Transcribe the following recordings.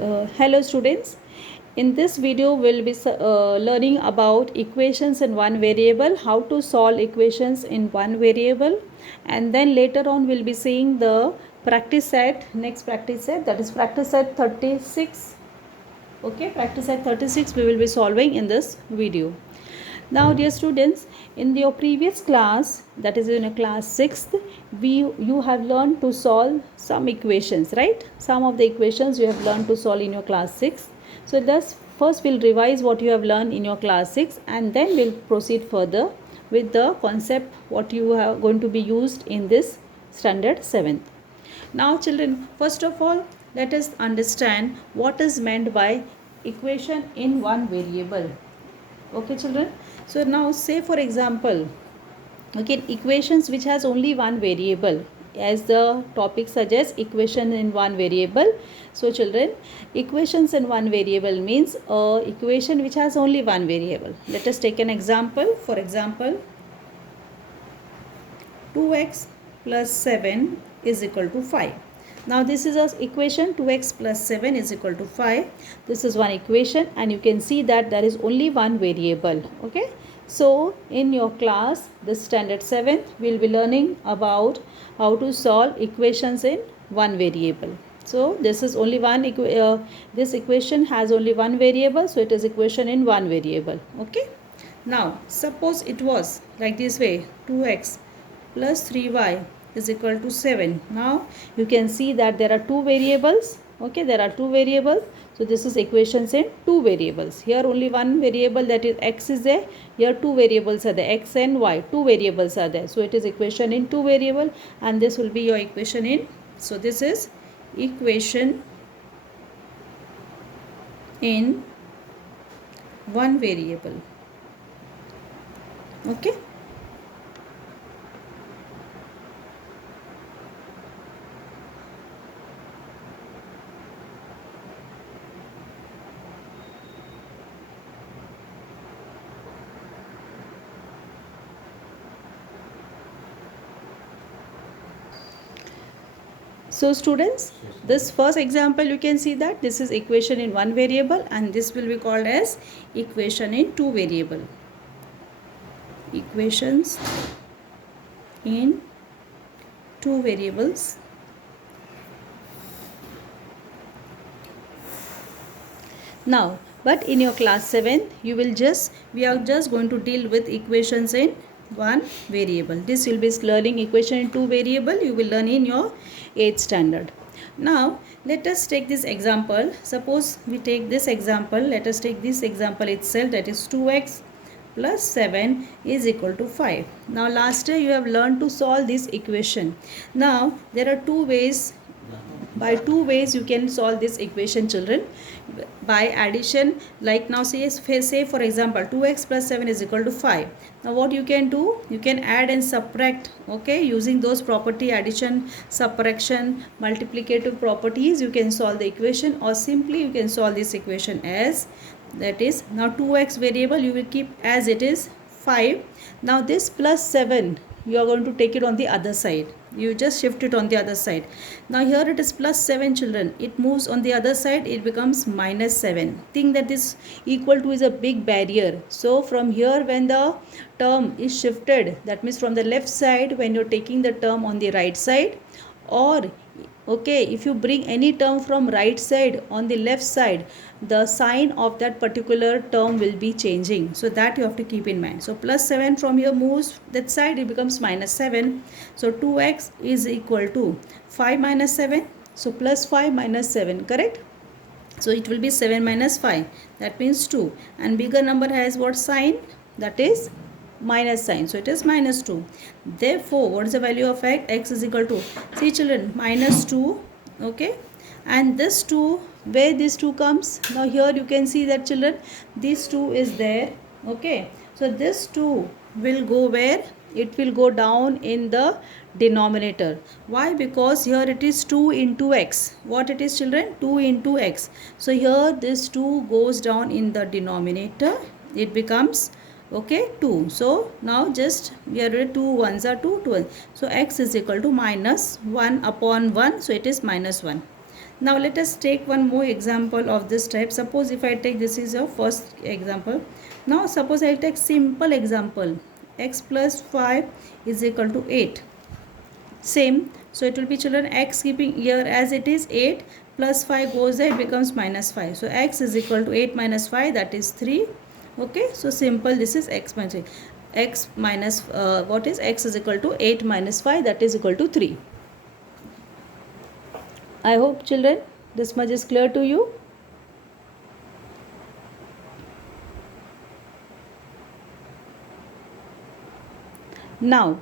Hello students, in this video we'll be learning about equations in one variable, how to solve equations in one variable, and then later on we'll be seeing the practice set, next practice set, that is practice set 36. Okay, practice set 36 we will be solving in this video. Now dear students, in your previous class, that is in a class 6th, you have learned to solve some equations, right? Some of the equations you have learned to solve in your class 6. So thus first we'll revise what you have learned in your class 6 and then we'll proceed further with the concept what you are going to be used in this standard 7th. Now children, first of all let us understand what is meant by equation in one variable. Okay children, so now say for example, okay, equations which has only one variable, as the topic suggests, equation in one variable. So children, equations in one variable means equation which has only one variable. Let us take an example. For example, 2x plus 7 is equal to 5. Now this is an equation, 2x plus 7 is equal to 5. This is one equation and you can see that there is only one variable. Okay. So in your class, this standard 7th, we will be learning about how to solve equations in one variable. So this is only one, this equation has only one variable. So it is equation in one variable. Okay. Now suppose it was like this way, 2x plus 3y is equal to 7. Now you can see that there are two variables. Okay, there are two variables. So this is equations in two variables. Here only one variable, that is x, is there. Here two variables are there, x and y. Two variables are there. So it is equation in two variable and this will be your equation in. So this is equation in one variable. Okay. So students, this first example you can see that this is equation in one variable and this will be called as equation in two variable. Equations in two variables. Now, but in your class 7, we are just going to deal with equations in one variable. This will be learning equation in two variable. You will learn in your 8th standard. Now, let us take this example. Suppose we take this example. Let us take this example itself, that is 2x plus 7 is equal to 5. Now, last year you have learned to solve this equation. Now, there are two ways. By two ways you can solve this equation, children. By addition, like now say for example 2x plus 7 is equal to 5. Now what you can do, you can add and subtract, okay, using those property, addition, subtraction, multiplicative properties, you can solve the equation, or simply you can solve this equation as, that is, now 2x variable you will keep as it is 5. Now this plus 7 you are going to take it on the other side. You just shift it on the other side. Now here it is plus 7, children. It moves on the other side. It becomes minus 7. Think that this equal to is a big barrier. So from here when the term is shifted, that means from the left side when you're taking the term on the right side, or okay, if you bring any term from right side on the left side, the sign of that particular term will be changing. So that you have to keep in mind. So plus 7 from here moves that side, it becomes minus 7. So 2x is equal to 5 minus 7. So plus 5 minus 7, correct? So it will be 7 minus 5. That means 2. And bigger number has what sign? That is minus sign. So it is minus 2. Therefore, what is the value of x? X is equal to, see children, minus 2. Okay. And this 2, where this 2 comes? Now here you can see that, children, this 2 is there. Okay. So this 2 will go where? It will go down in the denominator. Why? Because here it is 2 into x. What it is, children? 2 into x. So here this 2 goes down in the denominator. It becomes, okay, 2. So now just here 2 ones are 2, 2. So x is equal to minus 1 upon 1. So it is minus 1. Now let us take one more example of this type. Suppose if I take, this is your first example. Now suppose I take simple example, x plus 5 is equal to 8. Same, so it will be children, x keeping here as it is 8 plus 5 goes there, it becomes minus 5. So x is equal to 8 minus 5, that is 3. Okay, so simple, this is x minus x minus what is x is equal to 8 minus 5, that is equal to 3. I hope children this much is clear to you. Now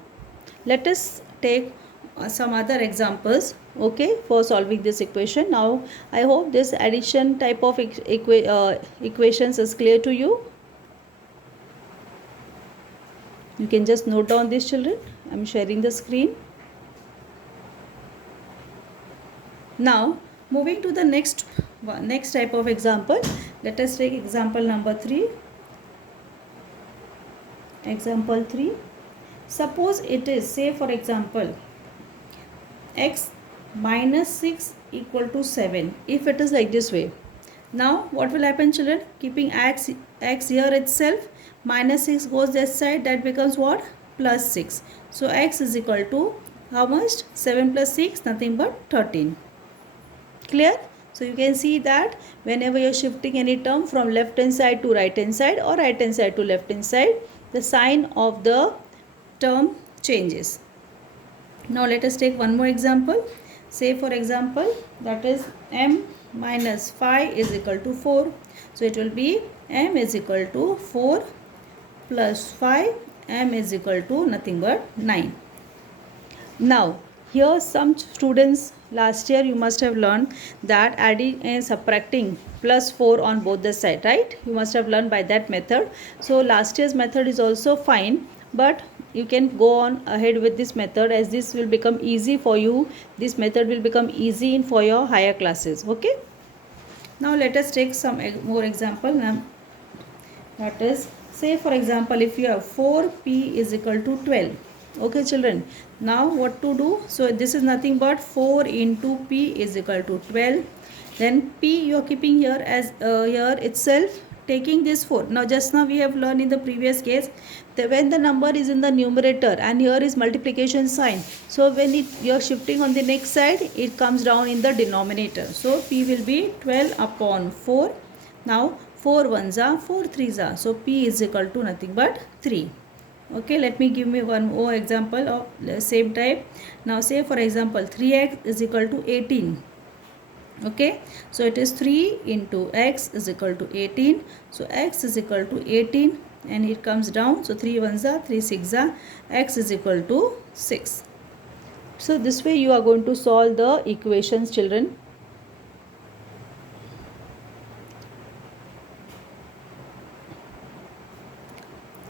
let us take some other examples, okay, for solving this equation. Now I hope this addition type of equations is clear to you. You can just note down this, children. I am sharing the screen. Now moving to the next type of example, let us take example number 3. Example 3. Suppose it is, say for example, x minus 6 equal to 7. If it is like this way, now what will happen, children? Keeping x here itself, minus 6 goes this side, that becomes what? Plus 6. So x is equal to how much? 7 plus 6, nothing but 13. Clear? So you can see that whenever you are shifting any term from left hand side to right hand side or right hand side to left hand side, the sign of the term changes. Now let us take one more example. Say for example, that is m minus 5 is equal to 4. So it will be m is equal to 4 plus 5, m is equal to nothing but 9. Now here some students, last year you must have learned that adding and subtracting plus 4 on both the side, right? You must have learned by that method. So last year's method is also fine, but you can go on ahead with this method, as this will become easy for you. This method will become easy for your higher classes. Okay, now let us take some more example. Now that is, say for example, if you have 4p is equal to 12. Okay children, now what to do? So this is nothing but 4 into p is equal to 12. Then p you are keeping here as here itself, taking this 4. Now just now we have learned in the previous case that when the number is in the numerator and here is multiplication sign, so when you are shifting on the next side, it comes down in the denominator. So p will be 12 upon 4. Now 4 ones are 4 threes are, so p is equal to nothing but 3. Okay, let me give me one more example of the same type. Now say for example 3x is equal to 18. Okay, so it is 3 into x is equal to 18. So x is equal to 18 and it comes down. So 3 ones are 3 6 are, x is equal to 6. So this way you are going to solve the equations, children.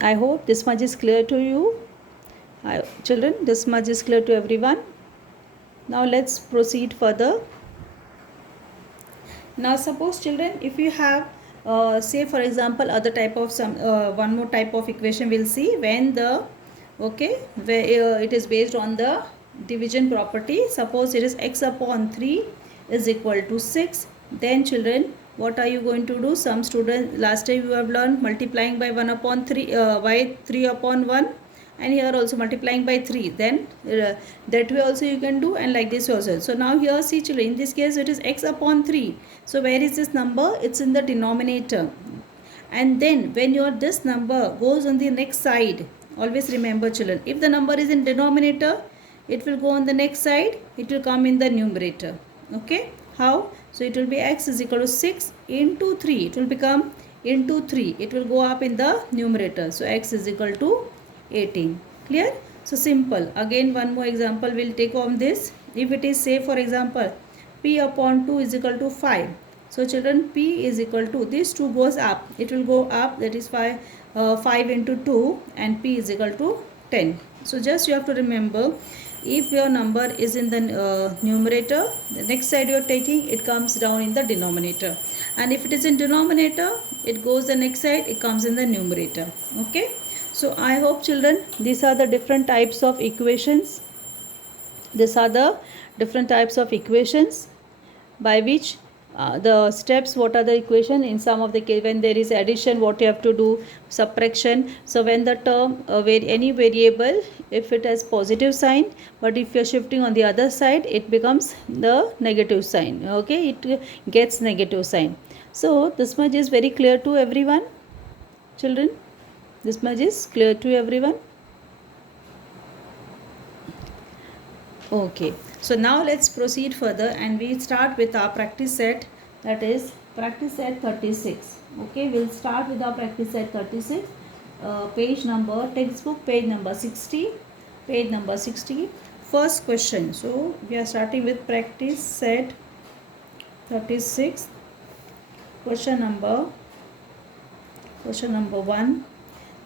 I hope this much is clear to you. Children, this much is clear to everyone. Now let's proceed further. Now suppose children, if you have say for example other type of some one more type of equation we'll see, when the where it is based on the division property. Suppose it is x upon 3 is equal to 6. Then children, what are you going to do? Some students, last time you have learned multiplying by 1 upon 3 by 3 upon 1, and here also multiplying by 3. Then that way also you can do, and like this also. So now here see children, in this case it is x upon 3. So where is this number? It's in the denominator. And then when your this number goes on the next side, always remember children, if the number is in denominator, it will go on the next side, it will come in the numerator. Okay, how? So it will be x is equal to 6 into 3. It will become into 3. It will go up in the numerator. So x is equal to 18. Clear? So simple. Again one more example we'll take on this. If it is, say for example, p upon 2 is equal to 5. So children, p is equal to, this 2 goes up. It will go up, that is 5 into 2, and p is equal to 10. So just you have to remember, if your number is in the numerator, the next side you are taking, it comes down in the denominator. And if it is in denominator, it goes the next side, it comes in the numerator. Okay. So I hope children, these are the different types of equations. These are the different types of equations. by which the steps, what are the equation in some of the case when there is addition, what you have to do, subtraction. So when the term any variable, if it has positive sign, but if you are shifting on the other side, it becomes the negative sign. Okay, it gets negative sign. So this much is very clear to everyone, children? This much is clear to everyone? Okay, so now let's proceed further and we start with our practice set, that is practice set 36. Okay, we'll start with our practice set 36, page number, textbook page number 60, page number 60. First question. So we are starting with practice set 36. Question number 1.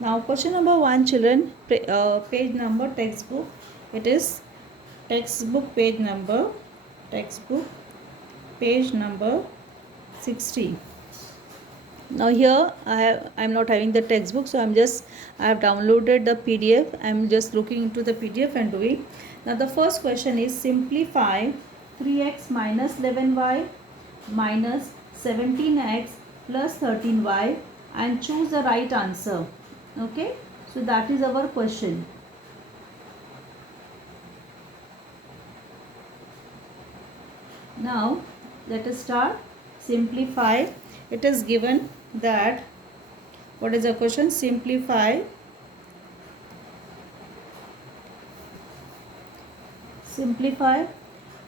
Now question number 1, children, page number textbook, it is textbook page number 60. Now here I am not having the textbook, so I have downloaded the PDF. I am just looking into the PDF and doing. Now the first question is simplify 3x minus 11y minus 17x plus 13y and choose the right answer. Okay, so that is our question. Now let us start. Simplify. It is given that, what is the question? Simplify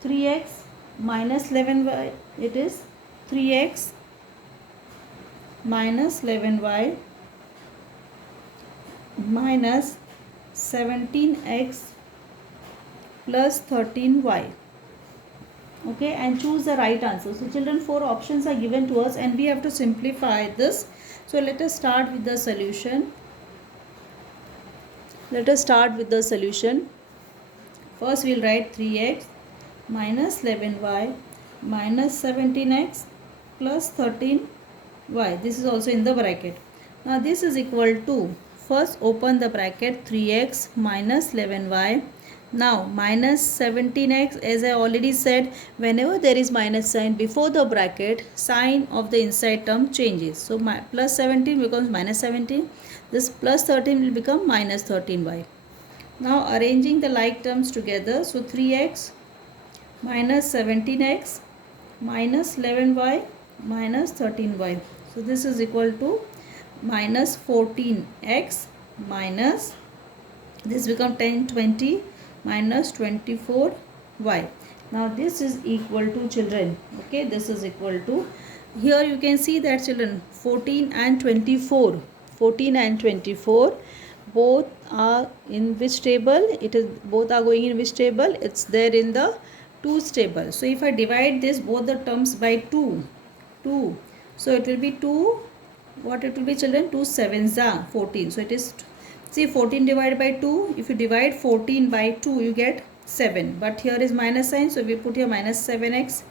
3x minus 11y, it is 3x minus 11y minus 17x plus 13y. Okay, and choose the right answer. So children, 4 options are given to us and we have to simplify this. So let us start with the solution. First we'll write 3x minus 11y minus 17x plus 13y. This is also in the bracket. Now this is equal to, first open the bracket, 3x minus 11y. Now minus 17x, as I already said, whenever there is minus sign before the bracket, sign of the inside term changes. So plus 17 becomes minus 17. This plus 13 will become minus 13y. Now arranging the like terms together. So 3x minus 17x minus 11y minus 13y. So this is equal to minus 14x minus, this become 10, 20 minus 24y. Now this is equal to, children, okay, this is equal to, here you can see that, children, 14 and 24 both are in which table? It is, both are going in which table? It's there in the 2's table. So if I divide this both the terms by 2, so it will be 2, what it will be, children? 2 sevens are 14. So it is, see, 14 divided by 2, if you divide 14 by 2 you get 7, but here is minus sign, so we put here minus 7x,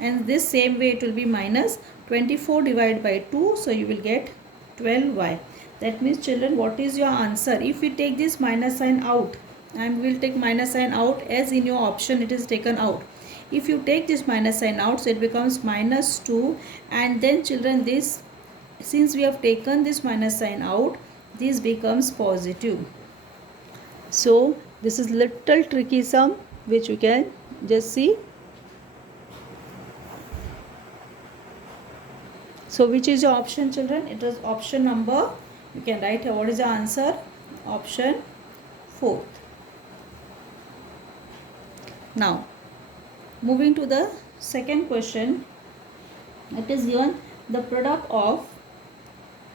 and this same way it will be minus 24 divided by 2, so you will get 12y. That means, children, what is your answer? If we take this minus sign out, and we will take minus sign out as in your option it is taken out. If you take this minus sign out, so it becomes minus 2, and then, children, this, since we have taken this minus sign out, this becomes positive. So this is little tricky sum which you can just see. So which is your option, children? It is option number, you can write here, what is the answer? Option 4th. Now moving to the second question. It is given the product of,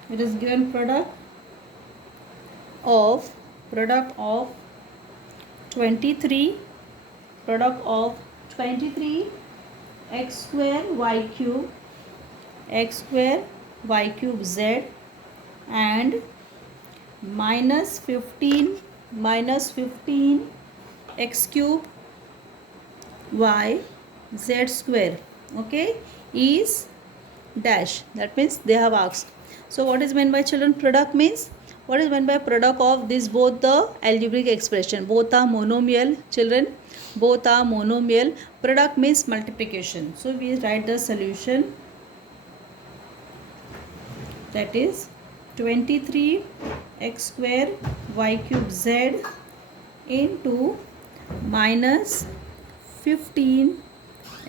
it is given product of 23 x square y cube z and minus 15 x cube y z square, okay, is dash. That means they have asked. So what is meant by, children, product? Means What is meant by product of this both the algebraic expression? Both are monomial, children. Both are monomial. Product means multiplication. So we write the solution, that is 23 x square y cube z into minus 15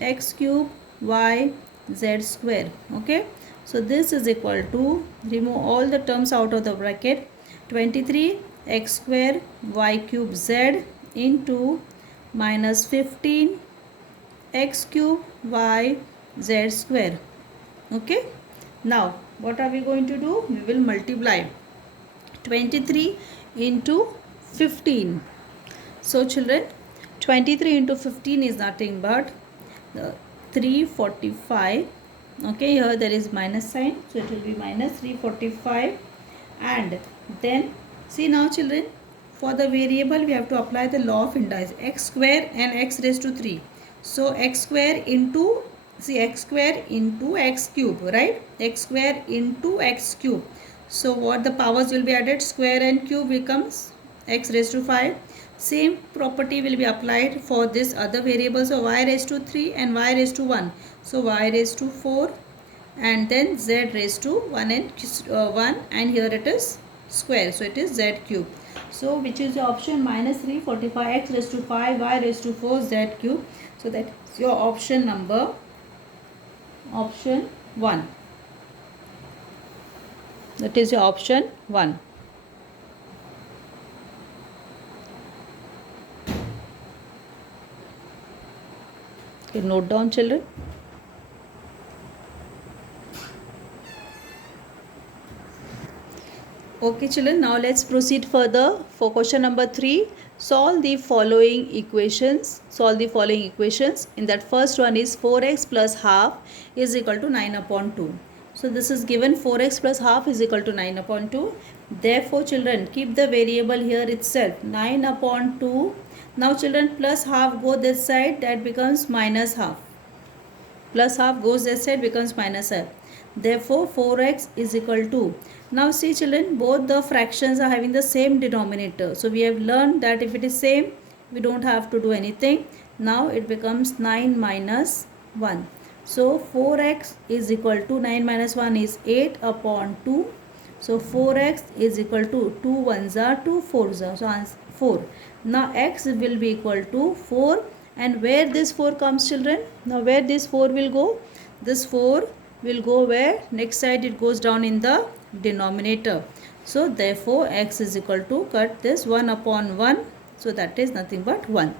x cube y z square. Okay, so this is equal to, remove all the terms out of the bracket, 23 x square y cube z into minus 15 x cube y z square. Okay, now what are we going to do? We will multiply 23 into 15. So children, 23 into 15 is nothing but 345. Okay, here there is minus sign, so it will be minus 345. And then see now children, for the variable we have to apply the law of indices, x square and x raised to 3. So x square into, see, x square into x cube, right? X square into x cube. So what the powers will be added? Square and cube becomes x raised to 5. Same property will be applied for this other variable. So y raised to 3 and y raised to 1. So y raised to 4 and then z raised to 1 and 1, and here it is square. So it is z cube. So which is your option? Minus 345 x raised to 5 y raised to 4 z cube. So that is your option number, option 1. That is your option 1. Okay, note down children. Okay children, now let's proceed further for question number 3. Solve the following equations. Solve the following equations. In that first one is 4x plus half is equal to 9 upon 2. So this is given, 4x plus half is equal to 9 upon 2. Therefore children, keep the variable here itself, 9 upon 2. Now children, plus half go this side, that becomes minus half. Plus half goes this side, becomes minus half. Therefore 4x is equal to, now see children, both the fractions are having the same denominator. So we have learned that if it is same, we don't have to do anything. Now it becomes 9 minus 1. So 4x is equal to, 9 minus 1 is 8 upon 2. So 4x is equal to 2 ones are 2 fours are, so answer 4. Now x will be equal to 4, and where this 4 comes children? Now where this 4 will go? This 4 will go where? Next side it goes down in the denominator. So therefore x is equal to, cut this 1 upon 1, so that is nothing but 1.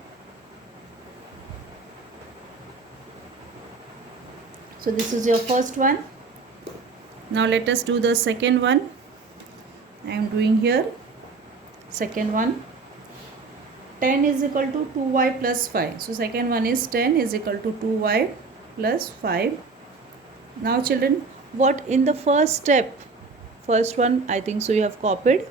So this is your first one. Now let us do the second one. I am doing here second one. 10 is equal to 2y plus 5. So second one is 10 is equal to 2y plus 5. Now children, what in the first step? First one I think so you have copied.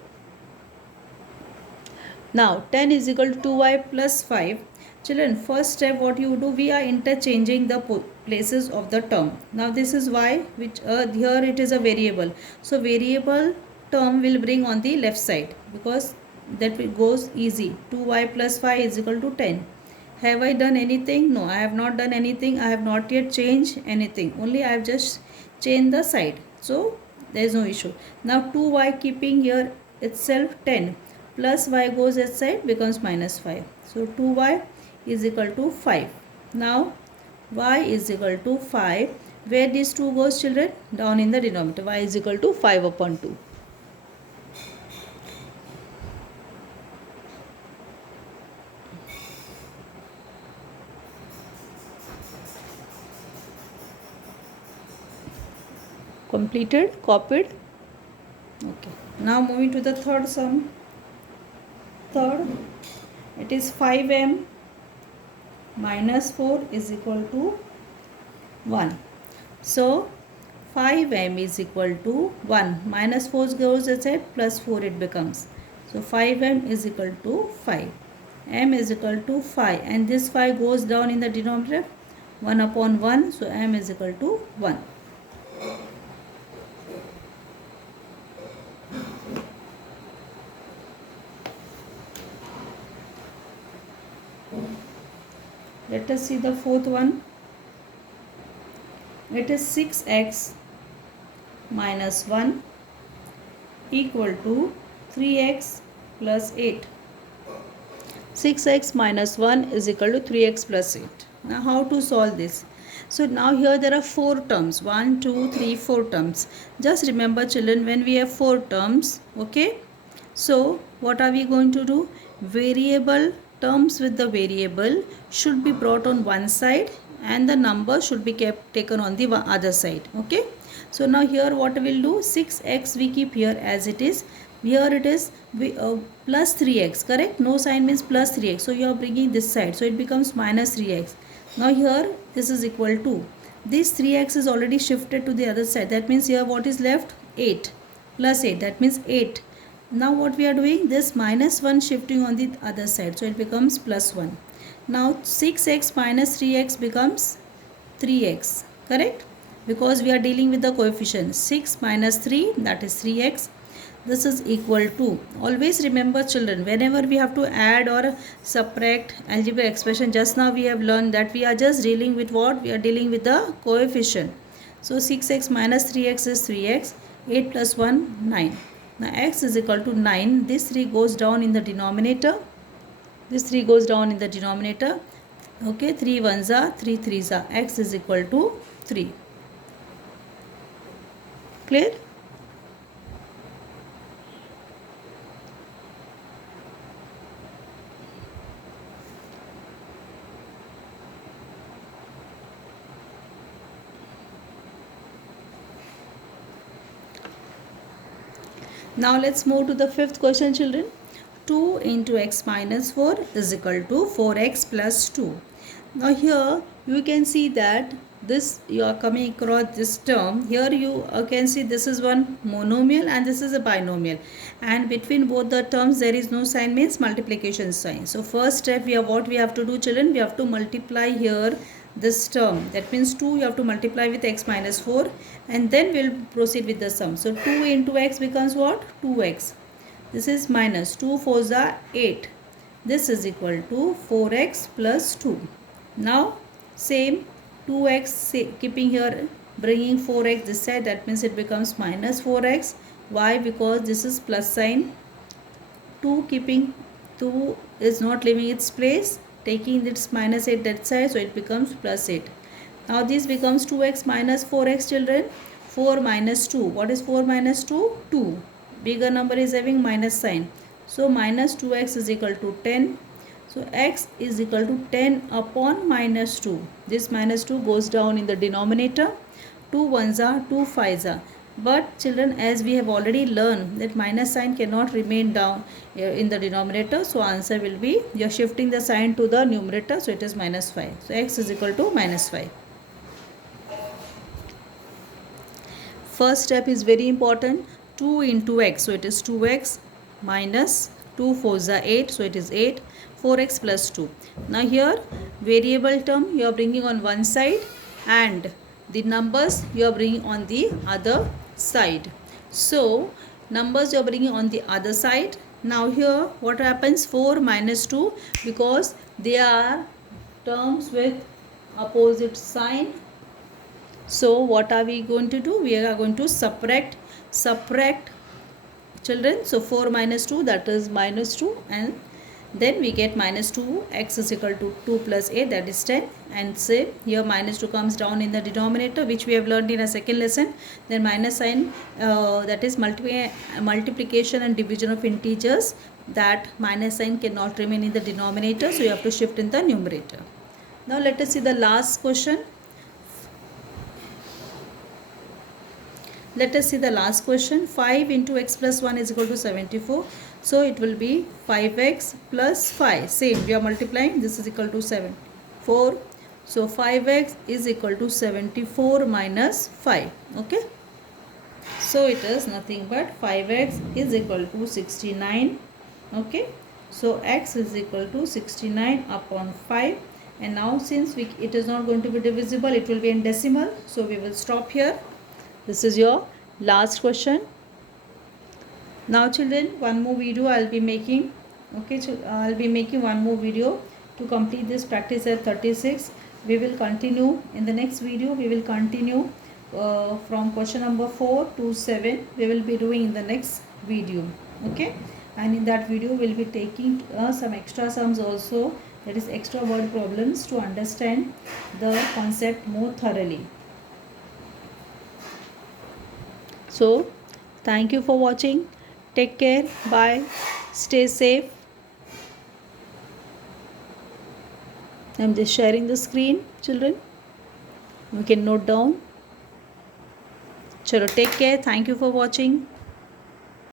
Now 10 is equal to 2y plus 5. Children, first step what you do, we are interchanging the places of the term. Now this is y, which here it is a variable. So variable term will bring on the left side, because that goes easy. 2y plus 5 is equal to 10. Have I done anything? No, I have not done anything. I have not yet changed anything. Only I have just changed the side. So there is no issue. Now 2y keeping here itself 10 plus y goes inside, becomes minus 5. So 2y is equal to 5. Now y is equal to 5. Where these 2 goes children? Down in the denominator. Y is equal to 5 upon 2. Completed, copied. Okay. Now moving to the third sum. Third, it is 5m minus 4 is equal to 1. So 5m is equal to 1. Minus 4 goes aside, plus 4 it becomes. So 5m is equal to 5. M is equal to 5, and this 5 goes down in the denominator, 1 upon 1. So m is equal to 1. let us see the fourth one. It is 6x minus 1 equal to 3x plus 8. 6x minus 1 is equal to 3x plus 8. Now how to solve this? So now here there are 4 terms. 1, 2, 3, 4 terms. Just remember children, when we have 4 terms, okay? So what are we going to do? Variable terms with the variable should be brought on one side and the number should be kept taken on the other side, okay? So now here what we'll do, 6x we keep here as it is. Here it is plus 3x, correct? No sign means plus 3x. So you are bringing this side. So it becomes minus 3x. Now here this is equal to, this 3x is already shifted to the other side. That means here what is left? 8 plus 8. That means 8. Now what we are doing? This minus 1 shifting on the other side. So it becomes plus 1. Now 6x minus 3x becomes 3x, correct? Because we are dealing with the coefficient. 6 minus 3, that is 3x. This is equal to, always remember children, whenever we have to add or subtract algebraic expression, just now we have learned that we are just dealing with what? We are dealing with the coefficient. So 6x minus 3x is 3x, 8 plus 1, 9. Now x is equal to 9. This 3 goes down in the denominator. This 3 goes down in the denominator. Okay, 3 ones are, 3 threes are. X is equal to 3. Clear? Now let's move to the fifth question children. 2 into x minus 4 is equal to 4x plus 2. Now here you can see that this, you are coming across this term. Here you can see this is one monomial and this is a binomial. And between both the terms there is no sign, means multiplication sign. So first step, what we have to do children, we have to multiply here this term. That means 2 you have to multiply with x minus 4 and then we'll proceed with the sum. So 2 into x becomes what? 2x. This is minus 2 4s are 8. This is equal to 4x plus 2. Now same 2x keeping here, bringing 4x this side, that means it becomes minus 4x. Why? Because this is plus sign. 2 keeping 2 is not leaving its place, taking this minus 8 that side, so it becomes plus 8. Now this becomes 2x minus 4x children. 4 minus 2. What is 4 minus 2? 2. Bigger number is having minus sign. So minus 2x is equal to 10. So x is equal to 10 upon minus 2. This minus 2 goes down in the denominator. 2 ones are, 2 5s are. But children, as we have already learned that minus sign cannot remain down in the denominator. So answer will be, you are shifting the sign to the numerator. So it is minus 5. So x is equal to minus 5. First step is very important. 2 into x. So it is 2x minus 2 4s are 8. So it is 8. 4x plus 2. Now here variable term you are bringing on one side and the numbers you are bringing on the other side. So numbers you are bringing on the other side. Now here what happens? 4 minus 2, because they are terms with opposite sign. So what are we going to do? We are going to subtract children. So 4 minus 2, that is minus 2, and then we get minus 2. X is equal to 2 plus 8, that is 10. And say here minus 2 comes down in the denominator, which we have learned in a second lesson. Then minus sign, that is multiplication and division of integers. That minus sign cannot remain in the denominator, so you have to shift in the numerator. Now let us see the last question. Let us see the last question. 5 into x plus 1 is equal to 74. So it will be 5x plus 5. Same, we are multiplying. This is equal to 4. So 5x is equal to 74 minus 5. Okay. So it is nothing but 5x is equal to 69. Okay. So x is equal to 69 upon 5. And now since it is not going to be divisible, it will be in decimal. So we will stop here. This is your last question. Now children, one more video I'll be making. Okay, I'll be making one more video to complete this practice at 36. We will continue in the next video. We will continue from question number 4 to 7. We will be doing in the next video. Okay, and in that video we'll be taking some extra sums also, that is extra word problems, to understand the concept more thoroughly. So thank you for watching. Take care. Bye. Stay safe. I'm just sharing the screen, children. You can note down. Chalo, take care. Thank you for watching.